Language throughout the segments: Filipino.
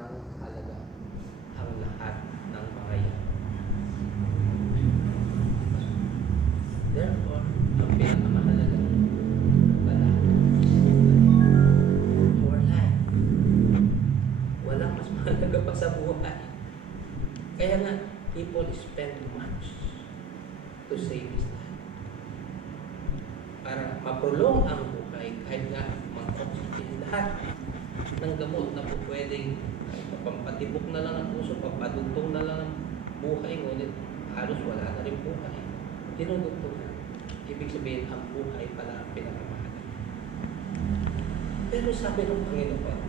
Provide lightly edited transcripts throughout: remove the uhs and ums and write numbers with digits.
ng halaga ang lahat ng mga yan. Therefore, ang pinakamahalaga wala our life. Walang mas mahalaga pa sa buhay. Kaya nga, people spend much to save his life. Para maprolong ang buhay, kahit nga mag-oxygen lahat ng gamot na po pwedeng pampatibok na lang ang puso, papadugtong na lang ang buhay, ngunit halos wala na rin buhay. Dinudugtong na. Ibig sabihin, ang buhay pala ang pinakamahalaga. Pero sabi ng Panginoon,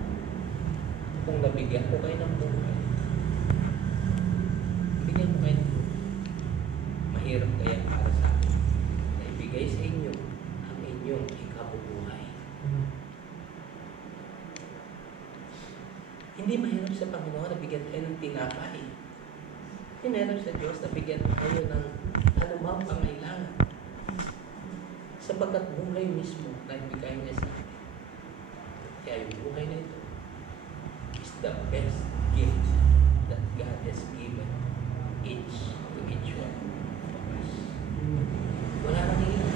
kung nabigyan ko kayo ng buhay, bigyan mo kayo ng buhay. Mahirap kaya para sa akin na ibigay sa inyo ang inyong ikabubuhay. Hindi mahirap sa Panginoon na bigyan kayo ng tinapay. Hindi mahirap sa Diyos na bigyan kayo ng anumang pangailangan. Sapagkat buhay mismo na ibigay niya sa akin. Kaya yung buhay na ito is the best gift that God has given to each one of us. Wala nang ilan.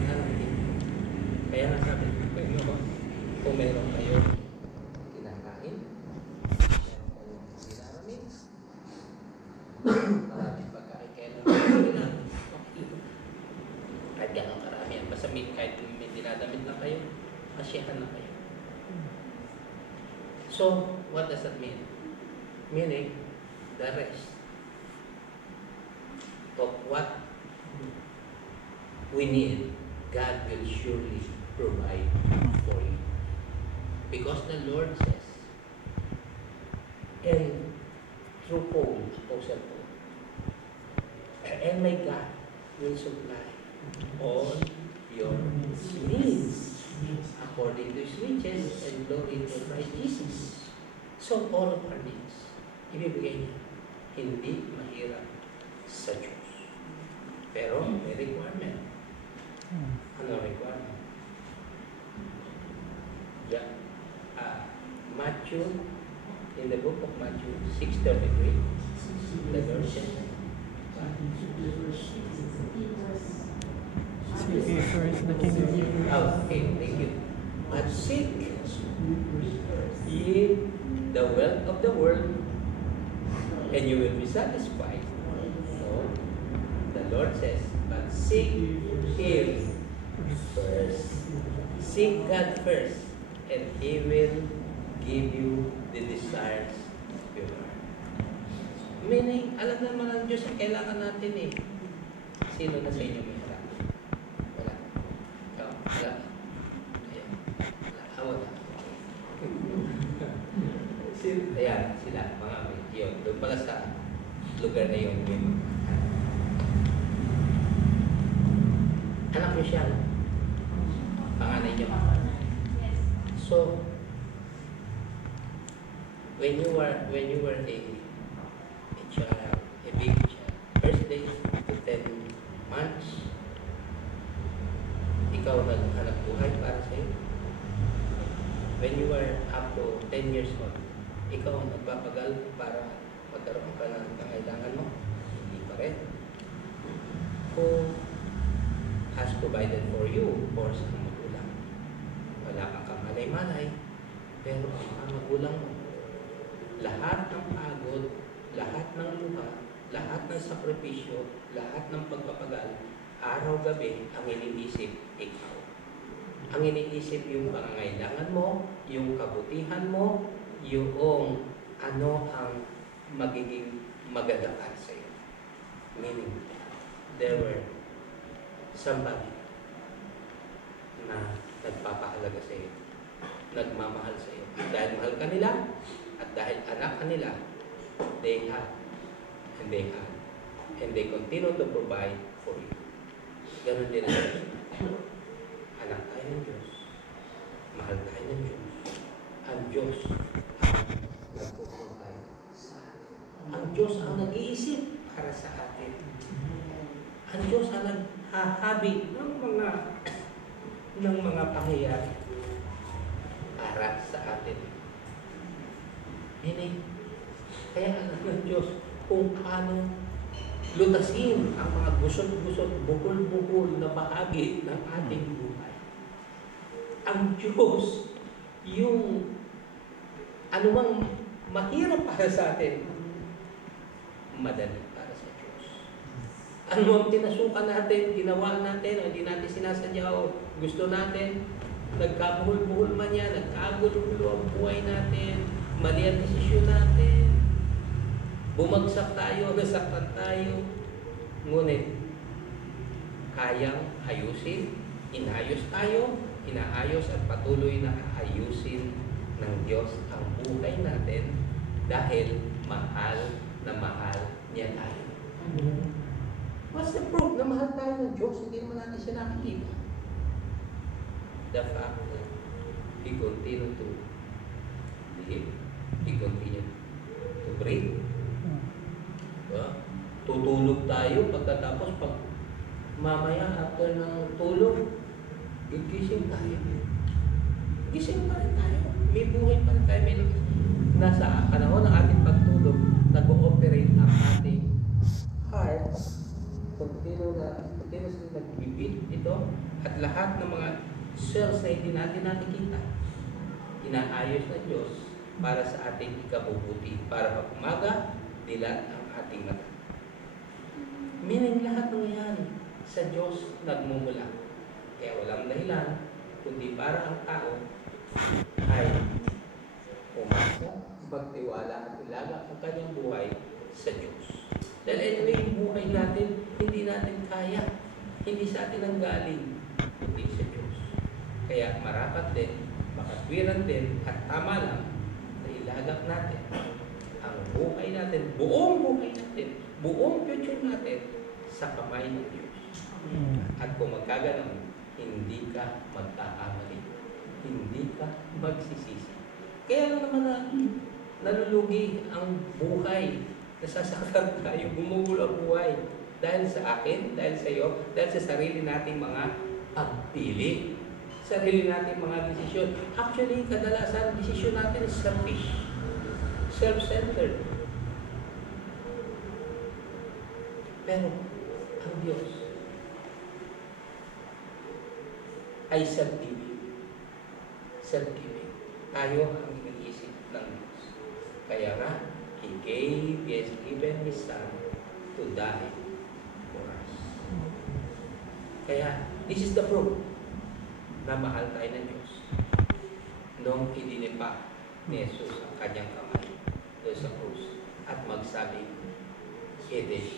Wala nang ilan. Kaya nga sabi ko, kung meron kayo kinakain, meron kayo sinaramin, maraming pagkain kaya lang kahit gano'ng karamihan. Basta kahit may dinadamit na kayo, masyahan na kayo. So, what does that mean? Meaning, the rest of what we need, God will surely provide for you. Because the Lord says, and through Paul, Apostle Paul, and my God will supply all your needs according to His riches and glory in Christ Jesus. So all of our needs, ibibigay niya. Hindi mahirap sa Diyos. Pero may requirement. Ano requirement? Yeah. Matthew, in the book of Matthew 6:33, the Lord says, Seek ye first the kingdom. okay, thank you. But seek ye the wealth of the world, and you will be satisfied. No, the Lord says, but seek Him first. Seek God first, and He will give you the desires of your heart. Meaning, alam naman ng Diyos ang kailangan natin eh. Sino na sa inyo may harap? Wala. Ikaw? Wala. Ayan. Wala. Wala. Ayan, sila, mga yun. Doon pala sa lugar na yun. Anak niyo siya. Panganay niyo. So, when you were a child, a big child, first day to 10 months, ikaw naghanap buhay para sa iyo. When you were up to 10 years old, ikaw ang nagpapagal para magkaroon ka ng pangailangan mo, hindi pa rin. Who has provided for you, for sa magulang? Wala kang kamalay-malay, pero ang mga magulang mo, lahat ng pagod, lahat ng luha, lahat ng sakripisyo, lahat ng pagpapagal, araw-gabi ang iniisip ikaw. Ang iniisip yung pangangailangan mo, yung kabutihan mo, yung ano ang magiging maganda para sa iyo. Meaning, there were somebody na nagpapahalaga sa iyo, nagmamahal sa iyo. Dahil mahal ka nila, at dahil anak ka nila, they had, and they had, and they continue to provide for you. Ganon din ang Diyos. Anak tayo ng Diyos. Mahal tayo ng Diyos. Ang Diyos ang nagpuprovide sa atin. Ang Diyos ang nag-iisip para sa atin. Ang Diyos ang naghahabi ng mga pangyayari para sa atin. Meaning, kaya alam ng Diyos kung paano lutasin ang mga gusot-gusot, bukol-bukol na bahagi ng ating buhay. Ang Diyos, yung anumang mahirap para sa atin, madali para sa Diyos. Anumang pinasukan natin, ginawa natin, o hindi natin sinasadya o gusto natin, nagkabuhol-buhol man yan, nagkagulo-gulo ang buhay natin, mali ang desisyon natin, bumagsak tayo, nasaktan tayo, ngunit kayang ayusin, inayos tayo, inaayos at patuloy na aayusin ng Diyos ang buhay natin dahil mahal na mahal niya tayo. What's the proof na mahal tayo ng Diyos? Hindi naman natin siya nakikita. The fact that He continued to live, He continued to breathe. Diba? Tutulog tayo pagkatapos pag mamaya after ng tulog, gigising tayo. Gising pa rin tayo. May buhay pa rin tayo. May nasa panahon ng ating pagtulog, nag-ooperate ang ating heart. Continuously nag-beat ito at lahat ng mga cells na hindi natin nakikita, inaayos ng Diyos para sa ating ikabubuti, para pag umaga, dilat ang ating mata. Meaning lahat ng yan sa Diyos nagmumula. Kaya walang dahilan, kundi para ang tao ay umasa, magtiwala at ilaga ang kanyang buhay sa Diyos. Dahil anyway, yung buhay natin, hindi natin kaya. Hindi sa atin ang galing, kundi sa Diyos. Kaya marapat din, makatwiran din, at tama lang na ilagak natin ang buhay natin, buong buhay natin, buong future natin sa kamay ng Diyos. At kung magkaganon, hindi ka magkakamali. Hindi ka magsisisi. Kaya lang naman na nalulugi ang buhay. Nasasaktan tayo, gumugulo ang buhay. Dahil sa akin, dahil sa iyo, dahil sa sarili nating mga pagpili. Sarili nating mga desisyon. Actually, kadalasan, desisyon natin is selfish. Self-centered. Pero, ang Diyos ay self-giving. Self-giving. Tayo ang iniisip ng Diyos. Kaya nga, He has given His Son to die for us. Kaya, this is the proof na mahal tayo ng Diyos. Nung idinipa ni Jesus ang kanyang kamay doon sa krus at magsabi, it is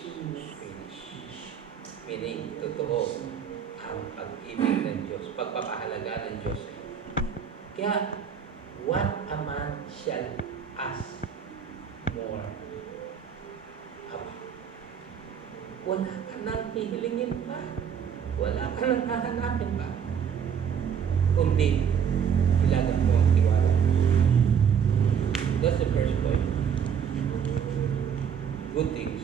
finished. Meaning, totoo ang pag-ibig ng Diyos, pagpapahalaga ng Diyos. Kaya, what a man shall ask more about. Wala ka nang hihilingin pa. Wala ka nang hahanapin pa. Kundi, ilagak mo ang tiwala. That's the first point. Good things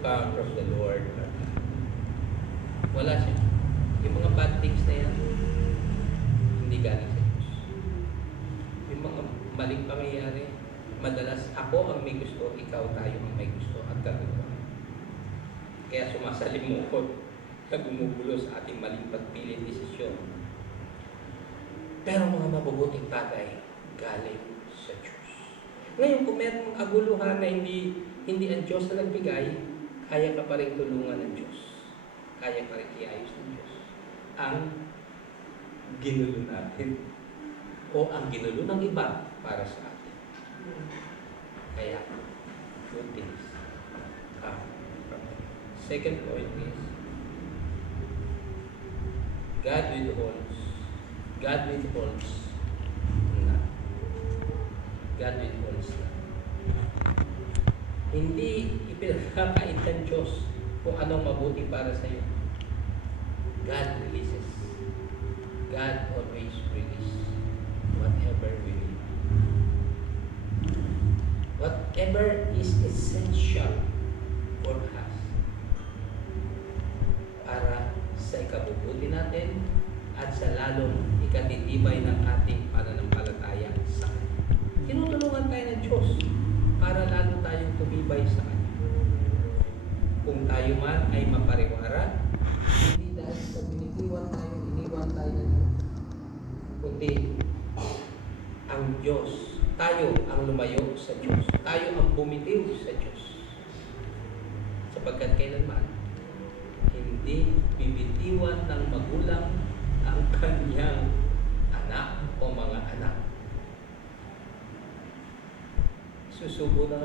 come from the Lord. Wala siya. Yung mga bad things na yan, hindi galing sa Diyos. Yung mga maling pangyayari, madalas ako ang may gusto, ikaw tayo ang may gusto at gagawa. Kaya sumasalimuot na gumugulo sa ating maling pagpili at desisyon. Pero mga mabubuting bagay galing sa Diyos. Ngayon, kung merong aguluhan na hindi ang Diyos na nagbigay, kaya ka pa rin tulungan ng Diyos. Kaya pa rin iayos ng Diyos ang ginulo natin o ang ginulo ng iba para sa atin. Kaya, good things come from it. Second point is, God withholds na. God withholds na. Hindi ipinakakait ng Diyos kung anong mabuti para sa iyo. God releases. God always releases whatever we need. Whatever is essential for us para sa ikabubuti natin at sa lalong ikatitibay ng ating pananampalataya sa Kanya. Tinutulungan tayo ng Diyos Diyos para lalo tayong tumibay sa Kanya. Kung tayo man ay mapariwara, hindi dahil sa binitiwan tayo, iniwan tayo ng Diyos, kundi ang Diyos, tayo ang lumayo sa Diyos. Tayo ang bumitiw sa Diyos. Sapagkat kailanman, hindi bibitiwan ng magulang ang kanyang anak o mga anak. Susubo na